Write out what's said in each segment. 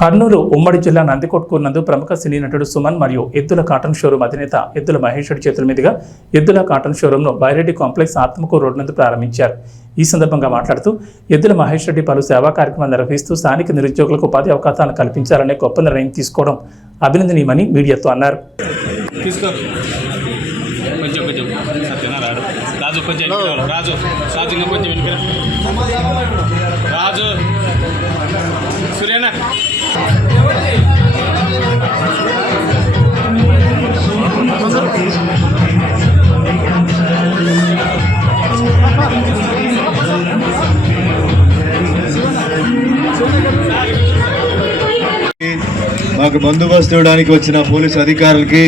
కర్నూలు ఉమ్మడి జిల్లా నందికొట్కూరు ప్రముఖ సినీ నటుడు సుమన్ మరియు ఎద్దుల కాటన్ షోరూమ్ అధినేత ఎద్దుల మహేష్ రెడ్డి చేతుల మీదుగా ఎద్దుల కాటన్ షోరూంను బైరెడ్డి కాంప్లెక్స్ ఆత్మకూరు రోడ్ నందు ప్రారంభించారు. ఈ సందర్భంగా మాట్లాడుతూ ఎద్దుల మహేష్ రెడ్డి పలు సేవా కార్యక్రమాలు నిర్వహిస్తూ స్థానిక నిరుద్యోగులకు ఉపాధి అవకాశాలను కల్పించాలనే గొప్ప నిర్ణయం తీసుకోవడం అభినందనీయమని మీడియాతో అన్నారు. మాకు బందోబస్తు ఇవ్వడానికి వచ్చిన పోలీసు అధికారులకి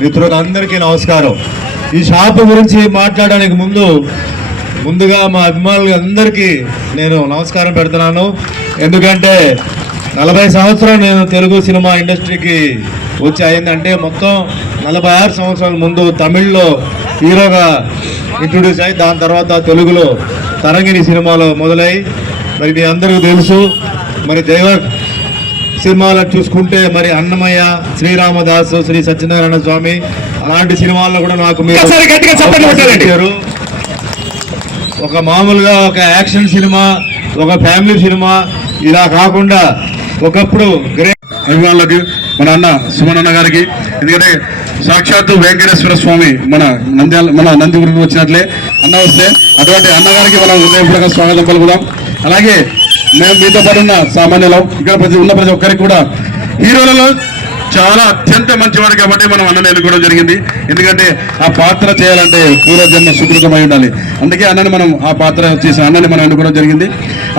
మిత్రులందరికీ నమస్కారం. ఈ షాప్ గురించి మాట్లాడడానికి ముందుగా మా అభిమానులందరికీ నేను నమస్కారం పెడుతున్నాను. ఎందుకంటే 40 సంవత్సరాలు నేను తెలుగు సినిమా ఇండస్ట్రీకి వచ్చి అయిందంటే మొత్తం 46 సంవత్సరాల ముందు తమిళ్లో హీరోగా ఇంట్రొడ్యూస్ అయ్యి దాని తర్వాత తెలుగులో తరంగిణి సినిమాలో మొదలై మరి మీ అందరికీ తెలుసు. మరి దైవ సినిమాలను చూసుకుంటే మరి అన్నమయ్య, శ్రీరామదాసు, శ్రీ సత్యనారాయణ స్వామి అలాంటి సినిమాల్లో కూడా నాకు మీరు ఒక మామూలుగా ఒక యాక్షన్ సినిమా, ఒక ఫ్యామిలీ సినిమా ఇలా కాకుండా ఒకప్పుడు అభిమానులకి మన అన్న సుమన్ అన్న గారికి, ఎందుకంటే సాక్షాత్తు వెంకటేశ్వర స్వామి మన నంది గురికి వచ్చినట్లే అన్న వస్తే అటువంటి అన్నగారికి మనం హృదయపూర్వక స్వాగతం పలుకుదాం. అలాగే మేము మీతో పాటు ఉన్న సామాన్యులం, ఇక్కడ ఉన్న ప్రతి ఒక్కరికి కూడా హీరోలలో చాలా అత్యంత మంచివాడు కాబట్టి మనం అన్నని ఎన్నుకోవడం జరిగింది. ఎందుకంటే ఆ పాత్ర చేయాలంటే పూర్వజన్మ సుకృతమై ఉండాలి. అందుకే అన్నని మనం ఆ పాత్ర చేసిన అన్నని మనం ఎన్నుకోవడం జరిగింది.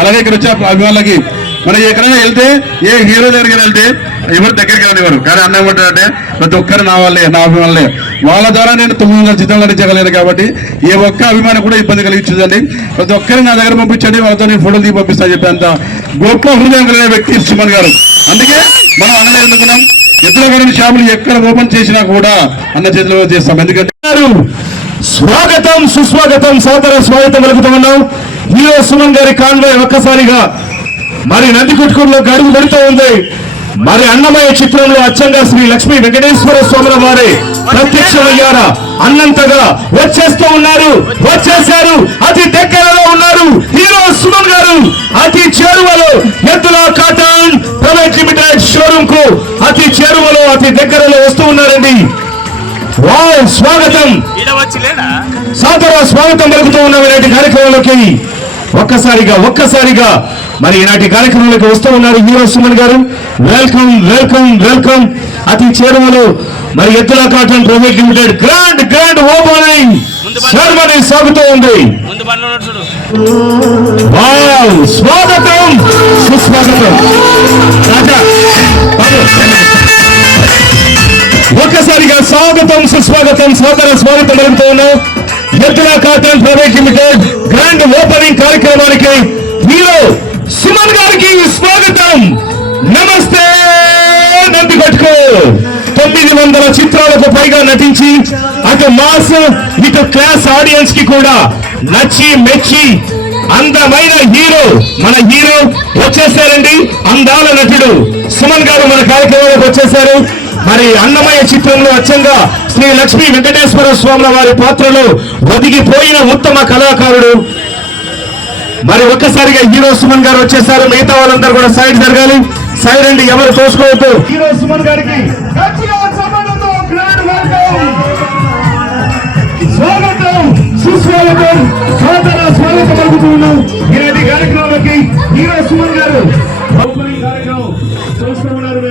అలాగే ఇక్కడ వచ్చే అభిమానులకి మనం ఎక్కడైనా వెళ్తే ఏ హీరో దగ్గరికి వెళ్తే ఎవరు దగ్గరికి రానివారు, కానీ అన్న ఏమంటారంటే ప్రతి ఒక్కరు నా వాళ్ళే, నా అభిమానులే. వాళ్ళ ద్వారా నేను 900 చిత్రాలు నటించగలను కాబట్టి ఏ ఒక్క అభిమానం కూడా ఇబ్బంది కలిగించదండి. ప్రతి ఒక్కరిని నా దగ్గర పంపించండి, వాళ్ళతో నేను ఫోటోలు తీసి పంపిస్తా చెప్పేంత గొప్ప హృదయం కలిగిన వ్యక్తి సుమన్ గారు. అందుకే మనం అన్నని ఎన్నుకున్నాం. ఎద్దుల కాటన్ షాపులు ఎక్కడ ఓపెన్ చేసినా కూడా అన్న చేతిలో చేస్తాం. ఎందుకంటే స్వాగతం, సుస్వాగతం, సాదర స్వాగతం పలుకుతున్నాం. హీరో సుమన్ గారి కాన్వాయ్ ఒక్కసారిగా మరి నందికొట్కూరులో అడుగు పెడుతూ ఉంది. మరి అన్నమయ్య చిత్రంలో అచ్చంగా శ్రీ లక్ష్మీ వెంకటేశ్వర స్వాముల వారి ప్రత్యక్షమయ్యారా అన్నంతగా వచ్చేస్తూ ఉన్నారు, వచ్చేశారు, అతి దగ్గరలో ఉన్నారు. హీరో సుమన్ గారు అతి చేరువలో ఎద్దుల కాటన్ ప్రైవేట్ లిమిటెడ్ షోరూమ్ కు అతి చేరువలో అతి దగ్గరలో వస్తూ ఉన్నారండి. వావ్, స్వాగతం, సాదర స్వాగతం పలుకుతూ ఉన్నాం ఇలాంటి కార్యక్రమంలోకి. ఒక్కసారిగా మరి ఈనాటి కార్యక్రమంలోకి వస్తూ ఉన్నారు హీరో సుమన్ గారు. Welcome welcome welcome. అతి చేరువలో మరి ఎద్దుల cotton private limited grand opening ceremony సాగుతూ ఉంది. వావ్, స్వాగతం, సుస్వాగతం. ఒక్కసారిగా స్వాగతం, సుస్వాగతం, సాదర స్వాగతం పలుకుతూ ఉన్నాం. ఎద్దుల cotton private limited grand opening కార్యక్రమానికి హీరో సుమన్ గారికి స్వాగతం. నమస్తే నందికొట్కూరు. 900 చిత్రాలకు పైగా నటించి అటు మాస్ ఇటు క్లాస్ ఆడియన్స్ కి కూడా నచ్చి మెచ్చి అందమైన హీరో మన హీరో వచ్చేసారండి. అందాల నటుడు సుమన్ గారు మన కార్యక్రమానికి వచ్చేసారు. మరి అన్నమయ్య చిత్రంలో అచ్చంగా శ్రీ లక్ష్మీ వెంకటేశ్వర స్వాముల వారి పాత్రలో ఒదిగిపోయిన ఉత్తమ కళాకారుడు. మరి ఒక్కసారిగా హీరో సుమన్ గారు వచ్చేసారు. మిగతా వాళ్ళందరూ కూడా సైడ్ జరగాలి. సైడ్ అండి, ఎవరు తోసుకోవద్దు. హీరో సుమన్ గారికి స్వాగతం, సుస్వాగతం, సాదర స్వాగతం పలుకుతున్నాం. ఇలాంటి కార్యక్రమాలకి హీరో సుమన్ గారు ఓపెనింగ్ కార్యక్రమం చూస్తూ ఉన్నారు.